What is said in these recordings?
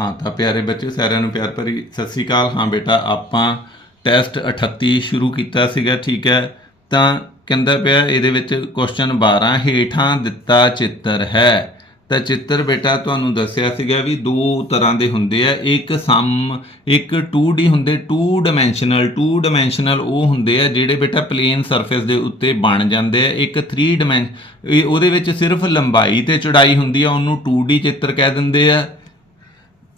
ਹਾਂ, ਤਾਂ ਪਿਆਰੇ ਬੱਚਿਓ, ਸਾਰਿਆਂ ਨੂੰ ਪਿਆਰ ਭਰੀ ਸਤਿ ਸ੍ਰੀ ਅਕਾਲ। ਹਾਂ ਬੇਟਾ, ਆਪਾਂ ਟੈਸਟ 38 ਸ਼ੁਰੂ ਕੀਤਾ ਸੀਗਾ, ਠੀਕ ਹੈ? ਤਾਂ ਕਹਿੰਦਾ ਪਿਆ, ਇਹਦੇ ਵਿੱਚ ਕੁਐਸਚਨ 12 ਹੇਠਾਂ ਦਿੱਤਾ ਚਿੱਤਰ ਹੈ। ਤਾਂ ਚਿੱਤਰ ਬੇਟਾ ਤੁਹਾਨੂੰ ਦੱਸਿਆ ਸੀਗਾ ਵੀ ਦੋ ਤਰ੍ਹਾਂ ਦੇ ਹੁੰਦੇ ਆ। ਇੱਕ ਸਮ ਇੱਕ 2D ਹੁੰਦੇ 2 ਡਾਈਮੈਂਸ਼ਨਲ 2 ਡਾਈਮੈਂਸ਼ਨਲ ਉਹ ਹੁੰਦੇ ਆ, ਜਿਹੜੇ ਬੇਟਾ ਪਲੇਨ ਸਰਫੇਸ ਦੇ ਉੱਤੇ ਬਣ ਜਾਂਦੇ ਆ। ਇੱਕ 3 ਡਾਈਮੈਂਸ਼ਨ ਉਹਦੇ ਵਿੱਚ ਸਿਰਫ ਲੰਬਾਈ ਤੇ ਚੌੜਾਈ ਹੁੰਦੀ ਆ, ਉਹਨੂੰ 2D ਚਿੱਤਰ ਕਹਿ ਦਿੰਦੇ ਆ।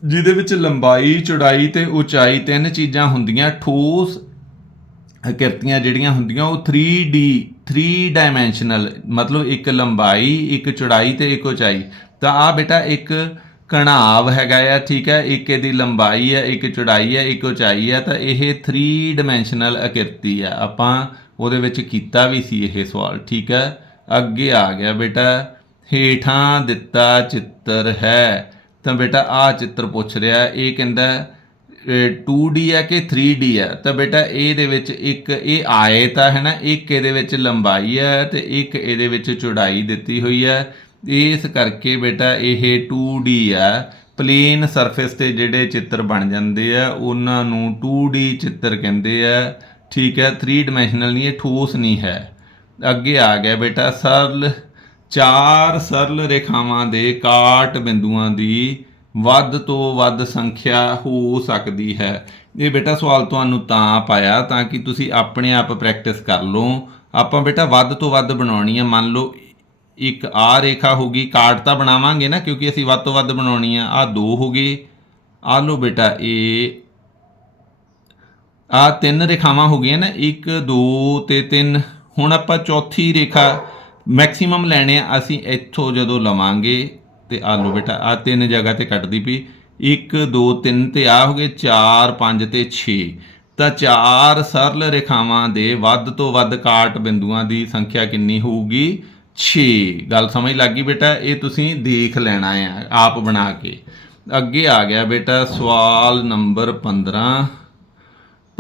ਜਿਹਦੇ ਵਿੱਚ ਲੰਬਾਈ, ਚੌੜਾਈ ਤੇ ਉਚਾਈ ਤਿੰਨ ਚੀਜ਼ਾਂ ਹੁੰਦੀਆਂ, ਠੋਸ ਆਕ੍ਰਿਤੀਆਂ ਜਿਹੜੀਆਂ ਹੁੰਦੀਆਂ, ਉਹ 3D 3 ਡਾਈਮੈਂਸ਼ਨਲ ਮਤਲਬ ਇੱਕ ਲੰਬਾਈ, ਇੱਕ ਚੌੜਾਈ ਤੇ ਇੱਕ ਉਚਾਈ। ਤਾਂ ਆ ਬੇਟਾ ਇੱਕ ਕਣਾਵ ਹੈਗਾ ਆ, ਠੀਕ ਹੈ? ਇੱਕ ਇਹਦੀ ਲੰਬਾਈ ਹੈ, ਇੱਕ ਚੌੜਾਈ ਹੈ, ਇੱਕ ਉਚਾਈ ਹੈ। ਤਾਂ ਇਹ 3 ਡਾਈਮੈਂਸ਼ਨਲ ਅਕਿਰਤੀ ਆ। ਆਪਾਂ ਉਹਦੇ ਵਿੱਚ ਕੀਤਾ ਵੀ ਸੀ ਇਹ ਸਵਾਲ, ਠੀਕ ਹੈ? ਅੱਗੇ ਆ ਗਿਆ ਬੇਟਾ। ਹੇਠਾਂ ਦਿੱਤਾ ਚਿੱਤਰ ਹੈ। ਤਾਂ ਬੇਟਾ ਆ ਚਿੱਤਰ ਪੁੱਛ ਰਿਹਾ ਇਹ ਕਹਿੰਦਾ ਇਹ 2D ਹੈ ਕਿ 3D ਹੈ? ਤਾਂ ਬੇਟਾ ਇਹਦੇ ਵਿੱਚ ਇੱਕ ਇਹ ਆਇਤ ਆ ਹੈ ਨਾ, ਇੱਕ ਇਹਦੇ ਵਿੱਚ ਲੰਬਾਈ ਹੈ ਤੇ ਇੱਕ ਇਹਦੇ ਵਿੱਚ ਚੌੜਾਈ ਦਿੱਤੀ ਹੋਈ ਹੈ। ਇਸ ਕਰਕੇ ਬੇਟਾ ਇਹ 2D ਹੈ। ਪਲੇਨ ਸਰਫੇਸ ਤੇ ਜਿਹੜੇ ਚਿੱਤਰ ਬਣ ਜਾਂਦੇ ਆ, ਉਹਨਾਂ ਨੂੰ 2D ਚਿੱਤਰ ਕਹਿੰਦੇ ਆ। ਠੀਕ ਹੈ 3 ਡਾਈਮੈਂਸ਼ਨਲ ਨਹੀਂ, ਇਹ ਠੋਸ ਨਹੀਂ ਹੈ। ਅੱਗੇ ਆ ਗਿਆ ਬੇਟਾ, ਸਰਲ ਚਾਰ ਸਰਲ ਰੇਖਾਵਾਂ ਦੇ ਕਾਟ ਬਿੰਦੂਆਂ ਦੀ ਵੱਧ ਤੋਂ ਵੱਧ ਸੰਖਿਆ ਹੋ ਸਕਦੀ ਹੈ। ਇਹ ਬੇਟਾ ਸਵਾਲ ਤੁਹਾਨੂੰ ਤਾਂ ਪਾਇਆ ਤਾਂ ਕਿ ਤੁਸੀਂ ਆਪਣੇ ਆਪ ਪ੍ਰੈਕਟਿਸ ਕਰ ਲਓ। ਆਪਾਂ ਬੇਟਾ ਵੱਧ ਤੋਂ ਵੱਧ ਬਣਾਉਣੀ ਹੈ ਮੰਨ ਲਓ ਇੱਕ ਆ ਰੇਖਾ ਹੋਗੀ ਕਾਟ ਤਾਂ ਬਣਾਵਾਂਗੇ ਨਾ ਕਿਉਂਕਿ ਅਸੀਂ ਵੱਧ ਤੋਂ ਵੱਧ ਬਣਾਉਣੀ ਆ। ਆ ਦੋ ਹੋ ਗਏ। ਆ ਲਓ ਬੇਟਾ ਇਹ ਆ ਤਿੰਨ ਰੇਖਾਵਾਂ ਹੋ ਗਈਆਂ ਨਾ। 1 2 ਤੇ 3 ਹੁਣ ਆਪਾਂ ਚੌਥੀ ਰੇਖਾ ਮੈਕਸਿਮਮ ਲੈਣੇ ਆ, ਅਸੀਂ ਇੱਥੋਂ ਜਦੋਂ ਲਵਾਂਗੇ ਤੇ ਆ ਲਓ ਬੇਟਾ ਆ ਤਿੰਨ ਜਗ੍ਹਾ ਤੇ ਕੱਟਦੀ ਪਈ। 1 2 3 ਤੇ ਆ ਹੋ ਗਏ 4 5 ਤੇ 6 ਤਾਂ ਚਾਰ ਸਰਲ ਰੇਖਾਵਾਂ ਦੇ ਵੱਧ ਤੋਂ ਵੱਧ ਕਾਟ ਬਿੰਦੂਆਂ ਦੀ ਸੰਖਿਆ ਕਿੰਨੀ ਹੋਊਗੀ? 6 ਗੱਲ ਸਮਝ ਲੱਗੀ ਬੇਟਾ? ਇਹ ਤੁਸੀਂ ਦੇਖ ਲੈਣਾ ਹੈ ਆਪ ਬਣਾ ਕੇ। ਅੱਗੇ ਆ ਗਿਆ ਬੇਟਾ ਸਵਾਲ ਨੰਬਰ 15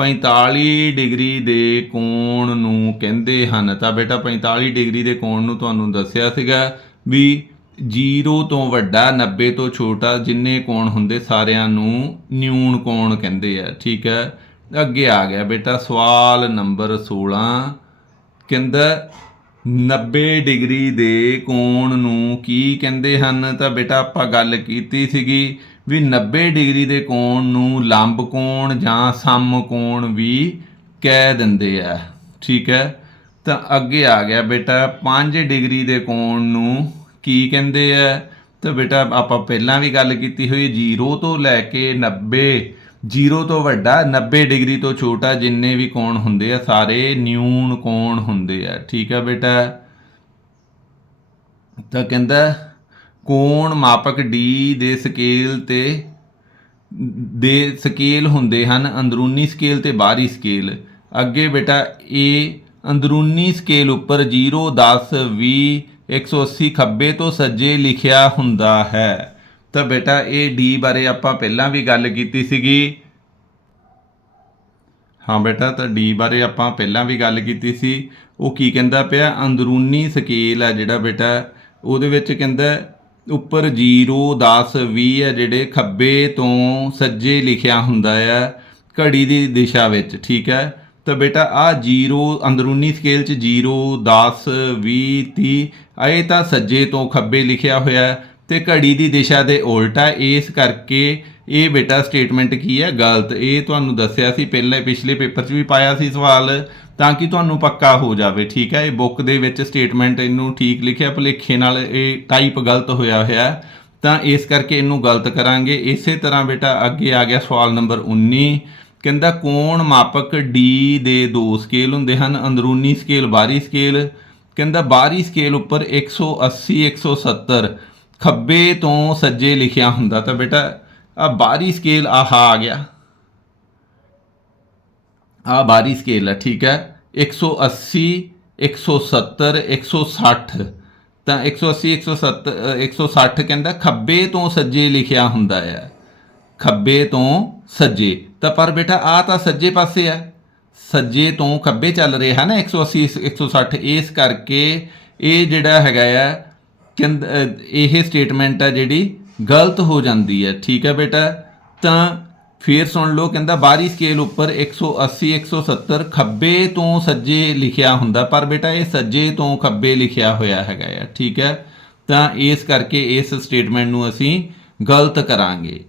45 ਡਿਗਰੀ ਦੇ ਕੋਣ ਨੂੰ ਕਹਿੰਦੇ ਹਨ। ਤਾਂ ਬੇਟਾ 45 ਡਿਗਰੀ ਦੇ ਕੋਣ ਨੂੰ ਤੁਹਾਨੂੰ ਦੱਸਿਆ ਸੀਗਾ ਵੀ 0 ਤੋਂ ਵੱਡਾ 90 ਤੋਂ ਛੋਟਾ ਜਿੰਨੇ ਕੋਣ ਹੁੰਦੇ ਸਾਰਿਆਂ ਨੂੰ ਨਿਊਨ ਕੋਣ ਕਹਿੰਦੇ ਆ। ਠੀਕ ਹੈ? ਅੱਗੇ ਆ ਗਿਆ ਬੇਟਾ ਸਵਾਲ ਨੰਬਰ 16 ਕਹਿੰਦਾ 90 ਡਿਗਰੀ ਦੇ ਕੋਣ ਨੂੰ ਕੀ ਕਹਿੰਦੇ ਹਨ? ਤਾਂ ਬੇਟਾ ਆਪਾਂ ਗੱਲ ਕੀਤੀ ਸੀਗੀ ਵੀ 90 ਡਿਗਰੀ ਦੇ ਕੋਣ ਨੂੰ ਲੰਬ ਕੋਣ ਜਾਂ ਸਮ ਕੋਣ ਵੀ ਕਹਿ ਦਿੰਦੇ ਆ। ਠੀਕ ਹੈ? ਤਾਂ ਅੱਗੇ ਆ ਗਿਆ ਬੇਟਾ 5 ਡਿਗਰੀ ਦੇ ਕੋਣ ਨੂੰ ਕੀ ਕਹਿੰਦੇ ਆ? ਤਾਂ ਬੇਟਾ, ਆਪਾਂ ਪਹਿਲਾਂ ਵੀ ਗੱਲ ਕੀਤੀ ਹੋਈ 0 ਤੋਂ ਲੈ ਕੇ 90 0 ਤੋਂ ਵੱਡਾ 90 ਡਿਗਰੀ ਤੋਂ ਛੋਟਾ ਜਿੰਨੇ ਵੀ ਕੋਣ ਹੁੰਦੇ ਆ, ਸਾਰੇ ਨਿਊਨ ਕੋਣ ਹੁੰਦੇ ਆ। ਠੀਕ ਆ ਬੇਟਾ? ਤਾਂ ਕਹਿੰਦਾ ਕੋਣ ਮਾਪਕ D ਦੇ ਸਕੇਲ ਤੇ ਦੇ ਸਕੇਲ ਹੁੰਦੇ ਹਨ? ਅੰਦਰੂਨੀ ਸਕੇਲ ਤੇ ਬਾਹਰੀ ਸਕੇਲ ਅੱਗੇ ਬੇਟਾ ਇਹ ਅੰਦਰੂਨੀ ਸਕੇਲ ਉੱਪਰ 0 10 20 180 ਖੱਬੇ ਤੋਂ ਸੱਜੇ ਲਿਖਿਆ ਹੁੰਦਾ ਹੈ। ਤਾਂ ਬੇਟਾ ਇਹ D ਬਾਰੇ ਆਪਾਂ ਪਹਿਲਾਂ ਵੀ ਗੱਲ ਕੀਤੀ ਸੀਗੀ। ਹਾਂ ਬੇਟਾ, ਤਾਂ D ਬਾਰੇ ਆਪਾਂ ਪਹਿਲਾਂ ਵੀ ਗੱਲ ਕੀਤੀ ਸੀ। ਉਹ ਕੀ ਕਹਿੰਦਾ ਪਿਆ? ਅੰਦਰੂਨੀ ਸਕੇਲ ਆ ਜਿਹੜਾ ਬੇਟਾ। ਉਹਦੇ ਵਿੱਚ ਕਹਿੰਦਾ ਉੱਪਰ 0 10 20 ਹੈ ਜਿਹੜੇ ਖੱਬੇ ਤੋਂ ਸੱਜੇ ਲਿਖਿਆ ਹੁੰਦਾ ਆ ਘੜੀ ਦੀ ਦਿਸ਼ਾ ਵਿੱਚ, ਠੀਕ ਹੈ? ਤਾਂ ਬੇਟਾ ਆ 0 ਅੰਦਰੂਨੀ ਸਕੇਲ 'ਚ 0 10 20 30 ਇਹ ਤਾਂ ਸੱਜੇ ਤੋਂ ਖੱਬੇ ਲਿਖਿਆ ਹੋਇਆ ਹੈ ਤੇ ਘੜੀ ਦੀ ਦਿਸ਼ਾ ਦੇ ਉਲਟ ਹੈ, ਇਸ ਕਰਕੇ ਇਹ ਬੇਟਾ ਸਟੇਟਮੈਂਟ ਕੀ ਹੈ? ਗਲਤ। ਇਹ ਤੁਹਾਨੂੰ ਦੱਸਿਆ ਸੀ ਪਹਿਲੇ, ਪਿਛਲੇ ਪੇਪਰ 'ਚ ਵੀ ਪਾਇਆ ਸੀ ਸਵਾਲ, ਤਾਂ ਕਿ ਤੁਹਾਨੂੰ ਪੱਕਾ ਹੋ ਜਾਵੇ, ਠੀਕ ਹੈ? ਇਹ ਬੁੱਕ ਦੇ ਵਿੱਚ ਸਟੇਟਮੈਂਟ ਇਹਨੂੰ ਠੀਕ ਲਿਖਿਆ, ਭੁਲੇਖੇ ਨਾਲ ਇਹ ਟਾਈਪ ਗਲਤ ਹੋਇਆ ਹੋਇਆ ਤਾਂ ਇਸ ਕਰਕੇ ਇਹਨੂੰ ਗਲਤ ਕਰਾਂਗੇ। ਇਸੇ ਤਰ੍ਹਾਂ ਬੇਟਾ ਅੱਗੇ ਆ ਗਿਆ ਸਵਾਲ ਨੰਬਰ 19 ਕਹਿੰਦਾ, ਕੋਣ ਮਾਪਕ D ਦੇ ਦੋ ਸਕੇਲ ਹੁੰਦੇ ਹਨ? ਅੰਦਰੂਨੀ ਸਕੇਲ ਬਾਹਰੀ ਸਕੇਲ ਕਹਿੰਦਾ, ਬਾਹਰੀ ਸਕੇਲ ਉੱਪਰ 180 170 ਖੱਬੇ ਤੋਂ ਸੱਜੇ ਲਿਖਿਆ ਹੁੰਦਾ। ਤਾਂ ਬੇਟਾ ਆ ਬਾਹਰੀ ਸਕੇਲ ਆਹ ਆ ਗਿਆ। ਆ ਬਾਹਰੀ ਸਕੇਲ ਹੈ ਠੀਕ ਹੈ। 180 170 160 ਤਾਂ 180 170 ਅ, 160 ਕਹਿੰਦਾ ਖੱਬੇ ਤੋਂ ਸੱਜੇ ਲਿਖਿਆ ਹੁੰਦਾ ਹੈ ਖੱਬੇ ਤੋਂ ਸੱਜੇ। ਤਾਂ ਪਰ ਬੇਟਾ ਆ ਤਾਂ ਸੱਜੇ ਪਾਸੇ ਹੈ ਸੱਜੇ ਤੋਂ ਖੱਬੇ ਚੱਲ ਰਿਹਾ ਨਾ 180 160 ਇਸ ਕਰਕੇ ਇਹ ਜਿਹੜਾ ਹੈਗਾ ਆ ਕਹਿੰਦਾ ਇਹ ਸਟੇਟਮੈਂਟ ਆ ਜਿਹੜੀ ਗਲਤ ਹੋ ਜਾਂਦੀ ਹੈ। ਠੀਕ ਹੈ ਬੇਟਾ। ਤਾਂ ਫੇਰ ਸੁਣ ਲਓ, ਕਹਿੰਦਾ ਬਾਹਰੀ ਸਕੇਲ ਉੱਪਰ 180 170 ਖੱਬੇ ਤੋਂ ਸੱਜੇ ਲਿਖਿਆ ਹੁੰਦਾ, ਪਰ ਬੇਟਾ ਇਹ ਸੱਜੇ ਤੋਂ ਖੱਬੇ ਲਿਖਿਆ ਹੋਇਆ ਹੈਗਾ ਆ। ਠੀਕ ਹੈ। ਤਾਂ ਇਸ ਕਰਕੇ ਇਸ ਸਟੇਟਮੈਂਟ ਨੂੰ ਅਸੀਂ ਗਲਤ ਕਰਾਂਗੇ।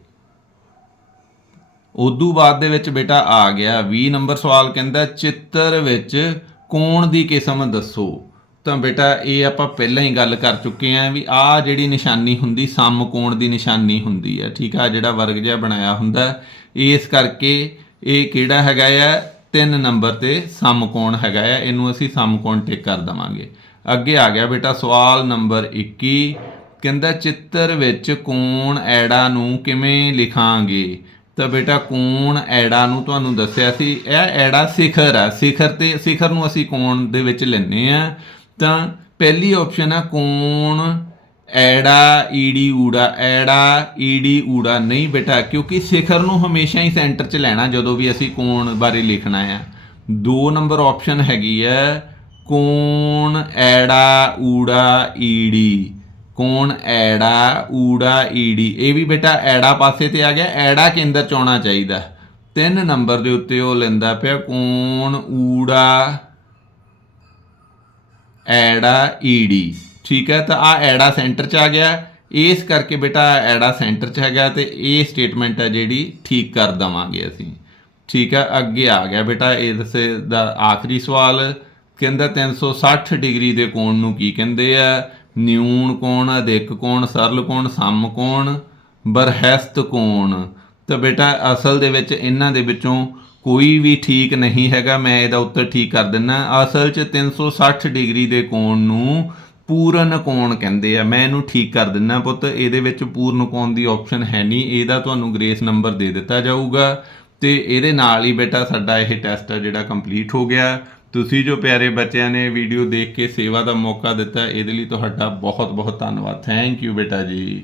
ਉਦੋਂ ਬਾਅਦ ਦੇ ਵਿੱਚ ਬੇਟਾ ਆ ਗਿਆ। 20 ਨੰਬਰ ਸਵਾਲ ਕਹਿੰਦਾ, ਚਿੱਤਰ ਵਿੱਚ ਕੋਣ ਦੀ ਕਿਸਮ ਦੱਸੋ? ਤਾਂ ਬੇਟਾ, ਇਹ ਆਪਾਂ ਪਹਿਲਾਂ ਹੀ ਗੱਲ ਕਰ ਚੁੱਕੇ ਆਂ ਵੀ ਆਹ ਜਿਹੜੀ ਨਿਸ਼ਾਨੀ ਹੁੰਦੀ ਸਮਕੋਣ ਦੀ ਨਿਸ਼ਾਨੀ ਹੁੰਦੀ ਹੈ, ਠੀਕ ਆ? ਜਿਹੜਾ ਵਰਗ ਜਿਹਾ ਬਣਾਇਆ ਹੁੰਦਾ ਇਸ ਕਰਕੇ ਇਹ ਕਿਹੜਾ ਹੈਗਾ ਆ? 3 ਨੰਬਰ ਤੇ ਸਮਕੋਣ ਹੈਗਾ ਆ। ਇਹਨੂੰ ਅਸੀਂ ਸਮਕੋਣ ਟਿਕ ਕਰ ਦਵਾਂਗੇ। ਅੱਗੇ ਆ ਗਿਆ ਬੇਟਾ ਸਵਾਲ ਨੰਬਰ 21 ਕਹਿੰਦਾ, ਚਿੱਤਰ ਵਿੱਚ ਕੋਣ ਐੜਾ ਨੂੰ ਕਿਵੇਂ ਲਿਖਾਂਗੇ? ਤਾਂ ਬੇਟਾ, ਕੋਣ ਐੜਾ ਨੂੰ ਤੁਹਾਨੂੰ ਦੱਸਿਆ ਸੀ, ਇਹ ਐੜਾ ਸਿਖਰ ਆ। ਸਿਖਰ ਤੇ, ਸਿਖਰ ਨੂੰ ਅਸੀਂ ਕੋਣ ਦੇ ਵਿੱਚ ਲੈਨੇ ਆ ਤਾਂ ਪਹਿਲੀ ਆਪਸ਼ਨ ਆ ਕੋਣ? ਐੜਾ, ਈੜੀ, ਊੜਾ। ਐੜਾ, ਈੜੀ, ਊੜਾ। ਨਹੀਂ ਬੇਟਾ, ਕਿਉਂਕਿ ਸਿਖਰ ਨੂੰ ਹਮੇਸ਼ਾ ਹੀ ਸੈਂਟਰ 'ਚ ਲੈਣਾ ਜਦੋਂ ਵੀ ਅਸੀਂ ਕੋਣ ਬਾਰੇ ਲਿਖਣਾ ਆ। ਦੋ ਨੰਬਰ ਆਪਸ਼ਨ ਹੈਗੀ ਹੈ ਕੋਣ ਐੜਾ, ਊੜਾ, ਈੜੀ। ਕੋਣ ਐੜਾ, ਊੜਾ, ਈੜੀ। ਇਹ ਵੀ ਬੇਟਾ ਐੜਾ ਪਾਸੇ ਤੇ ਆ ਗਿਆ, ਐੜਾ ਕੇਂਦਰ ਚ ਆਉਣਾ ਚਾਹੀਦਾ। ਤਿੰਨ ਨੰਬਰ ਦੇ ਉੱਤੇ ਉਹ ਲੈਂਦਾ ਪਿਆ, ਕੋਣ? ਊੜਾ। ਐੜਾ ਈੜੀ ਠੀਕ ਹੈ? ਤਾਂ ਆ ਐੜਾ ਸੈਂਟਰ ਚ ਆ ਗਿਆ। ਇਸ ਕਰਕੇ ਬੇਟਾ ਐੜਾ ਸੈਂਟਰ ਚ ਹੈਗਾ ਤੇ ਇਹ ਸਟੇਟਮੈਂਟ ਹੈ ਜਿਹੜੀ ਠੀਕ ਕਰ ਦਵਾਂਗੇ ਅਸੀਂ। ਠੀਕ ਹੈ? ਅੱਗੇ ਆ ਗਿਆ ਬੇਟਾ ਇਸ ਦਾ ਆਖਰੀ ਸਵਾਲ। ਕਹਿੰਦਾ 360 ਡਿਗਰੀ ਦੇ ਕੋਣ ਨੂੰ ਕੀ ਕਹਿੰਦੇ ਆ? ਨਿਊਨ ਕੋਣ, ਅਧਿਕ ਕੋਣ, ਸਰਲ ਕੋਣ, ਸਮ ਕੋਣ, ਬਰਹਸਤ ਕੋਣ? ਤਾਂ ਬੇਟਾ ਅਸਲ ਦੇ ਵਿੱਚ ਇਹਨਾਂ ਦੇ ਵਿੱਚੋਂ ਕੋਈ ਵੀ ਠੀਕ ਨਹੀਂ ਹੈਗਾ, ਮੈਂ ਇਹਦਾ ਉੱਤਰ ਠੀਕ ਕਰ ਦਿੰਨਾ। ਅਸਲ 'ਚ 360 ਡਿਗਰੀ ਦੇ ਕੋਣ ਨੂੰ ਪੂਰਨ ਕੋਣ ਕਹਿੰਦੇ ਆ। ਮੈਂ ਇਹਨੂੰ ਠੀਕ ਕਰ ਦਿੰਨਾ ਪੁੱਤ। ਇਹਦੇ ਵਿੱਚ ਪੂਰਨ ਕੋਣ ਦੀ ਆਪਸ਼ਨ ਹੈ ਨਹੀਂ। ਇਹਦਾ ਤੁਹਾਨੂੰ ਗ੍ਰੇਸ ਨੰਬਰ ਦੇ ਦਿੱਤਾ ਜਾਊਗਾ। ਤੇ ਇਹਦੇ ਨਾਲ ਹੀ ਬੇਟਾ ਸਾਡਾ ਇਹ ਟੈਸਟ ਆ ਜਿਹੜਾ ਕੰਪਲੀਟ ਹੋ ਗਿਆ। ਤੁਸੀਂ ਜੋ ਪਿਆਰੇ ਬੱਚਿਆਂ ਨੇ ਵੀਡੀਓ ਦੇਖ ਕੇ ਸੇਵਾ ਦਾ ਮੌਕਾ ਦਿੱਤਾ, ਇਹਦੇ ਲਈ ਤੁਹਾਡਾ ਬਹੁਤ ਬਹੁਤ ਧੰਨਵਾਦ। ਥੈਂਕ ਯੂ ਬੇਟਾ ਜੀ।